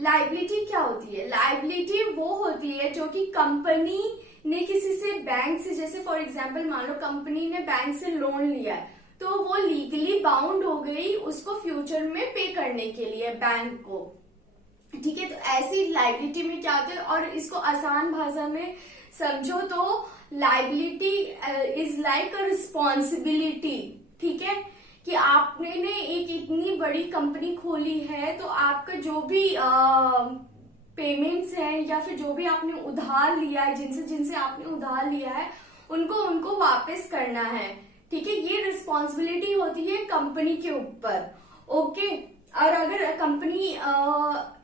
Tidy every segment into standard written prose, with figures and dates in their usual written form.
Liability क्या होती है? लाइबिलिटी वो होती है जो कि कंपनी ने किसी से, बैंक से, जैसे फॉर एग्जांपल मान लो कंपनी ने बैंक से लोन लिया है तो वो लीगली बाउंड हो गई उसको फ्यूचर में पे करने के लिए बैंक को। ठीक है, तो ऐसी लाइबिलिटी में क्या होता है, और इसको आसान भाषा में समझो तो liability is like a responsibility. ठीक है, कि आपने ने एक इतनी बड़ी कंपनी खोली है तो आपका जो भी पेमेंट्स हैं या फिर जो भी आपने उधार लिया है, जिनसे जिनसे आपने उधार लिया है उनको उनको वापस करना है। ठीक है, ये रिस्पॉन्सिबिलिटी होती है कंपनी के ऊपर। ओके, और अगर कंपनी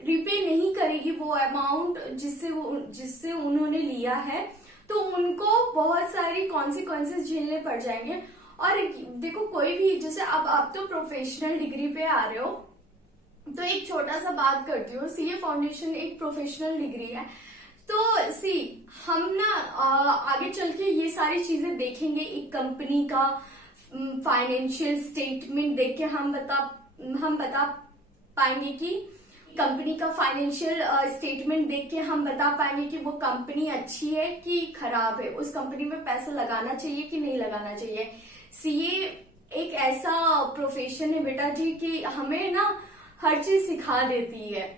रिपे नहीं करेगी वो अमाउंट जिससे उन्होंने लिया है तो उनको बहुत सारी कॉन्सिक्वेंसेस झेलने पड़ जाएंगे। और देखो कोई भी, जैसे अब आप तो प्रोफेशनल डिग्री पे आ रहे हो तो एक छोटा सा बात करती हूँ, सीए फाउंडेशन एक प्रोफेशनल डिग्री है। तो हम ना आगे चल के ये सारी चीजें देखेंगे, एक कंपनी का फाइनेंशियल स्टेटमेंट देख के हम बता पाएंगे कि कंपनी का फाइनेंशियल स्टेटमेंट देख के हम बता पाएंगे कि वो कंपनी अच्छी है कि खराब है, उस कंपनी में पैसा लगाना चाहिए कि नहीं लगाना चाहिए। सीए एक ऐसा प्रोफेशन है बेटा जी कि हमें ना हर चीज सिखा देती है।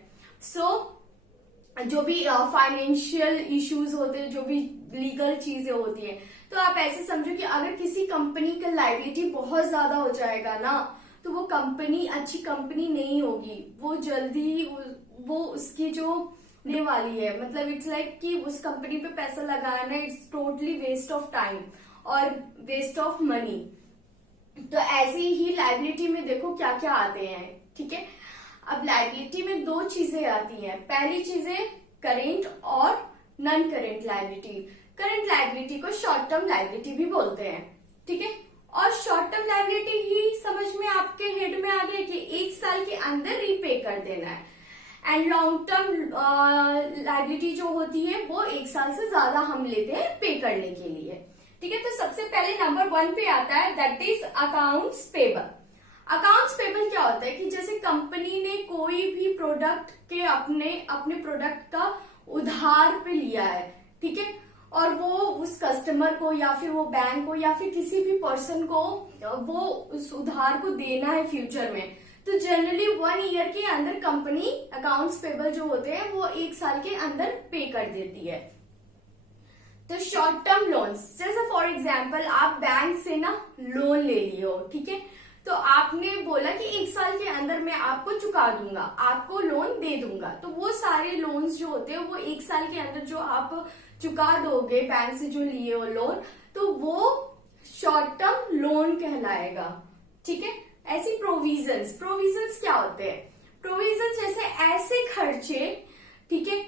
जो भी फाइनेंशियल इश्यूज होते हैं, जो भी लीगल चीजें होती है, तो आप ऐसे समझो कि अगर किसी कंपनी का लायबिलिटी बहुत ज्यादा हो जाएगा ना तो वो कंपनी अच्छी कंपनी नहीं होगी, वो जल्दी वो उसकी जो होने वाली है, मतलब इट्स लाइक कि उस कंपनी पे पैसा लगाना it's totally waste of time और वेस्ट ऑफ मनी। तो ऐसी ही लायबिलिटी में देखो क्या क्या आते हैं। ठीक है, अब लायबिलिटी में दो चीजें आती हैं। पहली चीजें करेंट और non current liability. Current liability को शॉर्ट टर्म लायबिलिटी भी बोलते हैं। ठीक है, और शॉर्ट टर्म लायबिलिटी ही समझ में आपके हेड में आ गया कि एक साल के अंदर रीपे कर देना है। एंड लॉन्ग टर्म लायबिलिटी जो होती है वो एक साल से ज्यादा हम लेते हैं पे करने के लिए। ठीक है, तो सबसे पहले नंबर 1 पे आता है that is accounts payable. Accounts payable क्या होता है कि जैसे कंपनी ने कोई भी प्रोडक्ट के अपने प्रोडक्ट का उधार पे लिया है, ठीक है, और वो उस कस्टमर को या फिर वो बैंक को या फिर किसी भी पर्सन को वो उस उधार को देना है फ्यूचर में, तो जनरली 1 ईयर के अंदर कंपनी अकाउंट्स पेबल जो होते हैं वो 1 साल के अंदर पे कर देती है। तो शॉर्ट टर्म लोन्स, जैसे फॉर एग्जाम्पल आप बैंक से ना लोन ले लिए हो, ठीक है, तो आपने बोला कि 1 साल के अंदर मैं आपको चुका दूंगा, आपको लोन दे दूंगा, तो वो सारे लोन्स जो होते हैं वो 1 साल के अंदर जो आप चुका दोगे बैंक से जो लिए हो लोन, तो वो शॉर्ट टर्म लोन कहलाएगा। ठीक है, ऐसी प्रोविजंस क्या होते हैं? प्रोविजंस जैसे ऐसे खर्चे, ठीक है,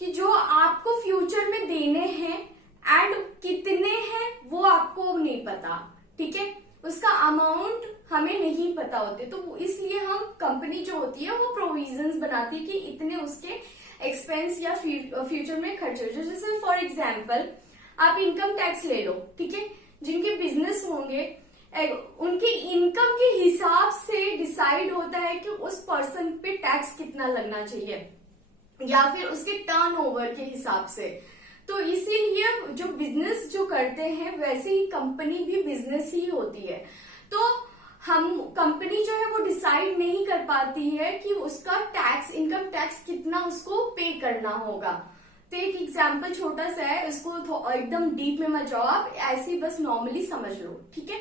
कि जो आपको फ्यूचर में देने हैं एंड कितने हैं वो आपको नहीं पता। ठीक है, उसका अमाउंट हमें नहीं पता होते, तो इसलिए हम कंपनी जो होती है वो प्रोविजंस बनाती है कि इतने उसके एक्सपेंस या फ्यूचर में खर्चे हो। जैसे फॉर एग्जाम्पल आप इनकम टैक्स ले लो, ठीक है, जिनके बिजनेस होंगे उनके इनकम के हिसाब से डिसाइड होता है कि उस पर्सन पे टैक्स कितना लगना चाहिए या फिर उसके टर्नओवर के हिसाब से। तो इसीलिए जो बिजनेस जो करते हैं वैसे ही कंपनी भी बिजनेस ही होती है। तो हम कंपनी जो है वो डिसाइड नहीं कर पाती है कि उसका टैक्स, इनकम टैक्स कितना उसको पे करना होगा। तो एक एग्जांपल छोटा सा है, उसको एकदम डीप में मत जाओ, आप ऐसे ही बस नॉर्मली समझ लो। ठीक है,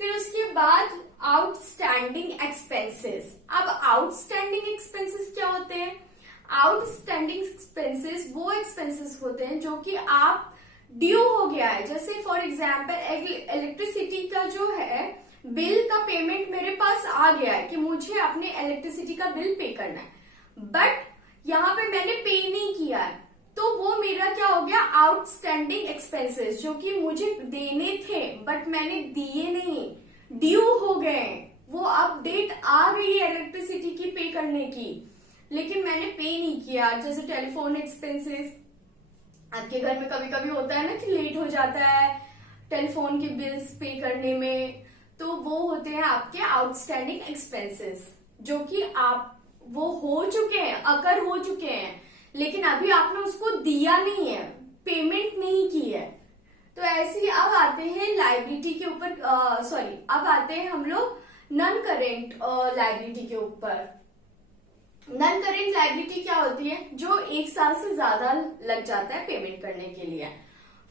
फिर उसके बाद आउटस्टैंडिंग एक्सपेंसेस। अब आउटस्टैंडिंग एक्सपेंसेस क्या होते हैं? आउटस्टैंडिंग एक्सपेंसेस वो एक्सपेंसेस होते हैं जो कि आप ड्यू हो गया है। जैसे फॉर एग्जांपल इलेक्ट्रिसिटी का जो है बिल का पेमेंट मेरे पास आ गया है कि मुझे अपने इलेक्ट्रिसिटी का बिल पे करना है, बट यहाँ पे मैंने पे नहीं किया है, तो वो मेरा क्या हो गया? आउटस्टैंडिंग एक्सपेंसेस जो कि मुझे देने थे बट मैंने दिए नहीं, ड्यू हो गए। वो अब डेट आ गई है इलेक्ट्रिसिटी की पे करने की, लेकिन मैंने पे नहीं किया। जैसे टेलीफोन एक्सपेंसेस, आपके घर में कभी कभी होता है ना कि लेट हो जाता है टेलीफोन के बिल्स पे करने में, तो वो होते हैं आपके आउटस्टैंडिंग एक्सपेंसेस जो कि आप वो हो चुके हैं, अकर हो चुके हैं, लेकिन अभी आपने उसको दिया नहीं है, पेमेंट नहीं की है। तो ऐसे ही अब आते हैं लाइबिलिटी के ऊपर, सॉरी अब आते हैं हम लोग नॉन करेंट लाइबिलिटी के ऊपर। नॉन करेंट लाइबिलिटी क्या होती है? जो 1 साल से ज्यादा लग जाता है पेमेंट करने के लिए।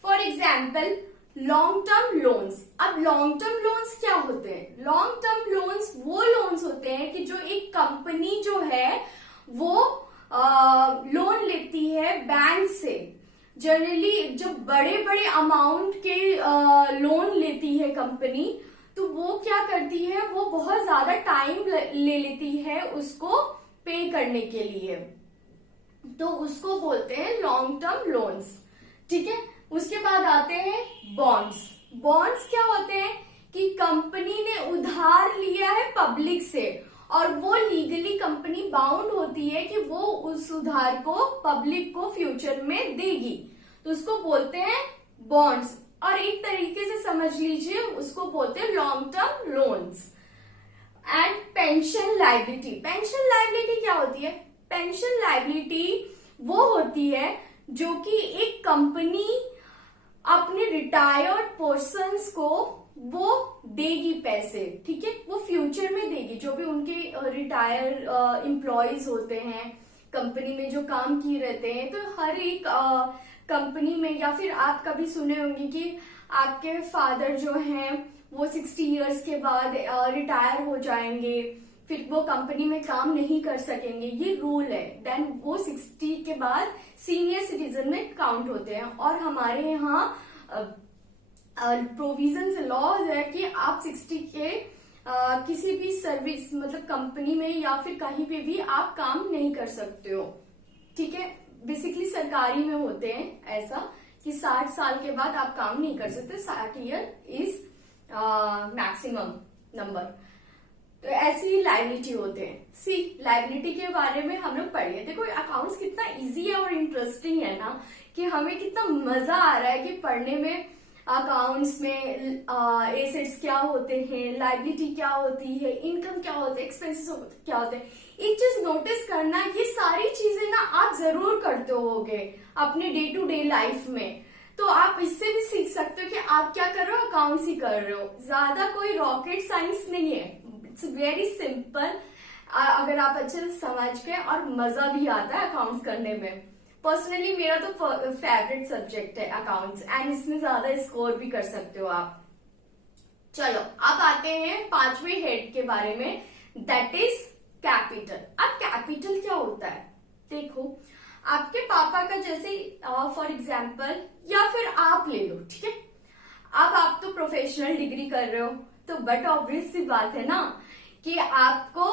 For example long term loans. अब लॉन्ग टर्म लोन्स क्या होते हैं? लॉन्ग टर्म लोन्स वो लोन्स होते हैं कि जो एक कंपनी जो है वो लोन लेती है बैंक से। जनरली जो बड़े बड़े अमाउंट के लोन लेती है कंपनी, तो वो क्या करती है, वो बहुत ज्यादा टाइम ले लेती है उसको पे करने के लिए, तो उसको बोलते हैं लॉन्ग टर्म लोन्स। ठीक है, उसके बाद आते हैं बॉन्ड्स। बॉन्ड्स क्या होते हैं कि कंपनी ने उधार लिया है पब्लिक से और वो लीगली कंपनी बाउंड होती है कि वो उस उधार को पब्लिक को फ्यूचर में देगी, तो उसको बोलते हैं बॉन्ड्स। और एक तरीके से समझ लीजिए उसको बोलते हैं long term loans. And pension liability. Pension liability क्या होती है? पेंशन लाइबिलिटी वो होती है जो कि एक कंपनी अपने रिटायर्ड पर्सन्स को वो देगी पैसे। ठीक है, वो फ्यूचर में देगी, जो भी उनके रिटायर एम्प्लॉयज होते हैं कंपनी में जो काम किए रहते हैं। तो हर एक कंपनी में, या फिर आप कभी सुने होंगे कि आपके फादर जो हैं वो 60 इयर्स के बाद रिटायर हो जाएंगे, फिर वो कंपनी में काम नहीं कर सकेंगे, ये रूल है। देन वो 60 के बाद सीनियर सिटीजन में काउंट होते हैं। और हमारे यहाँ प्रोविजंस लॉज है कि आप 60 के किसी भी सर्विस मतलब कंपनी में या फिर कहीं पे भी आप काम नहीं कर सकते हो। ठीक है, बेसिकली सरकारी में होते हैं ऐसा कि 60 साल के बाद आप काम नहीं कर सकते, 60 ईयर इज मैक्सिमम नंबर। तो ऐसी ही लाइबिलिटी होते हैं। सी लाइबिलिटी के बारे में हम लोग पढ़िए। देखो अकाउंट्स कितना इजी है और इंटरेस्टिंग है ना, कि हमें कितना मजा आ रहा है कि पढ़ने में। अकाउंट्स में एसेट्स क्या होते हैं, लाइबिलिटी क्या होती है, इनकम क्या होते हैं, एक्सपेंसेस क्या होते हैं। एक चीज नोटिस करना, ये सारी चीजें ना आप जरूर करते होगे अपने डे टू डे लाइफ में, तो आप इससे भी सीख सकते हो कि आप क्या कर रहे हो, अकाउंट्स ही कर रहे हो। ज्यादा कोई रॉकेट साइंस नहीं है, इट्स वेरी सिंपल। अगर आप अच्छे से समझ गए, और मजा भी आता है अकाउंट्स करने में। पर्सनली मेरा तो फेवरेट सब्जेक्ट है अकाउंट्स, एंड इसमें ज्यादा स्कोर भी कर सकते हो आप। चलो अब आते हैं 5वें हेड के बारे में, दैट इज कैपिटल। अब कैपिटल क्या होता है? देखो आपके पापा का जैसे फॉर एग्जाम्पल, या फिर आप ले लो, ठीक है, अब आप तो प्रोफेशनल डिग्री कर रहे हो, तो बट ऑब्वियस सी बात है ना कि आपको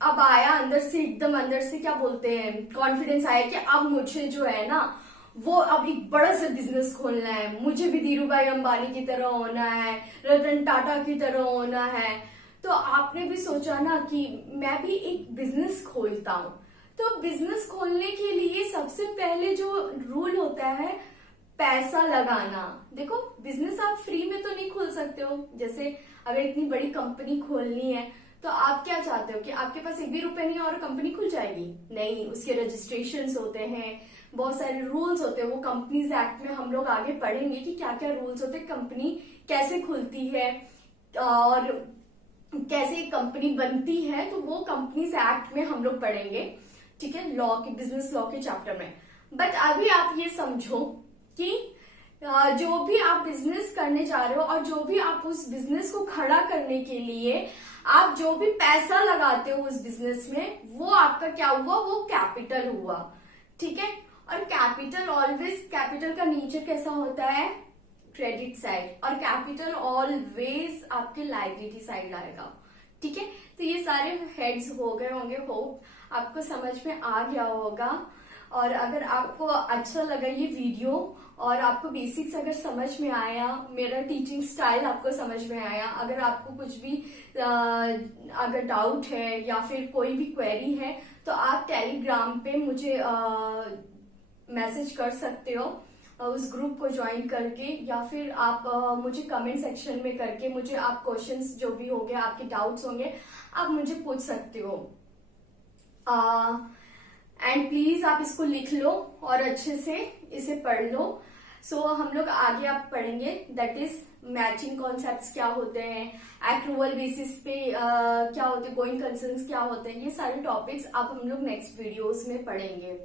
अब आया अंदर से, एकदम अंदर से क्या बोलते हैं, कॉन्फिडेंस आया कि अब मुझे जो है ना वो अब एक बड़ा सा बिजनेस खोलना है, मुझे भी धीरू भाई अंबानी की तरह होना है, रतन टाटा की तरह होना है। तो आपने भी सोचा ना कि मैं भी एक बिजनेस खोलता हूं। तो बिजनेस खोलने के लिए सबसे पहले जो रूल होता है, पैसा लगाना। देखो बिजनेस आप फ्री में तो नहीं खोल सकते हो। जैसे अगर इतनी बड़ी कंपनी खोलनी है तो आप क्या चाहते हो कि आपके पास एक भी रुपए नहीं और कंपनी खुल जाएगी? नहीं, उसके रजिस्ट्रेशन होते हैं, बहुत सारे रूल्स होते हैं। वो कंपनीज एक्ट में हम लोग आगे पढ़ेंगे कि क्या क्या रूल्स होते हैं, कंपनी कैसे खुलती है और कैसे कंपनी बनती है। तो वो कंपनीज एक्ट में हम लोग पढ़ेंगे, ठीक है, लॉ के, बिजनेस लॉ के चैप्टर में। बट अभी आप ये समझो कि जो भी आप बिजनेस करने जा रहे हो और जो भी आप उस बिजनेस को खड़ा करने के लिए आप जो भी पैसा लगाते हो उस बिजनेस में, वो आपका क्या हुआ, वो कैपिटल हुआ। ठीक है, और कैपिटल ऑलवेज, कैपिटल का नेचर कैसा होता है, क्रेडिट साइड, और कैपिटल ऑलवेज आपके लायबिलिटी साइड आएगा। ठीक है, तो ये सारे हेड्स हो गए होंगे, होप आपको समझ में आ गया होगा। और अगर आपको अच्छा लगा ये वीडियो और आपको बेसिक्स अगर समझ में आया, मेरा टीचिंग स्टाइल आपको समझ में आया, अगर आपको कुछ भी अगर डाउट है या फिर कोई भी क्वेरी है, तो आप टेलीग्राम पे मुझे मैसेज कर सकते हो उस ग्रुप को ज्वाइन करके, या फिर आप मुझे कमेंट सेक्शन में करके मुझे आप क्वेश्चंस जो भी होंगे, आपके डाउट्स होंगे, आप मुझे पूछ सकते हो। एंड प्लीज आप इसको लिख लो और अच्छे से इसे पढ़ लो। सो हम लोग आगे आप पढ़ेंगे, दैट इज मैचिंग कॉन्सेप्ट्स क्या होते हैं, एक्रूवल बेसिस पे क्या होते हैं, गोइंग कंसर्न्स क्या होते हैं, ये सारे टॉपिक्स आप हम लोग नेक्स्ट वीडियोस में पढ़ेंगे।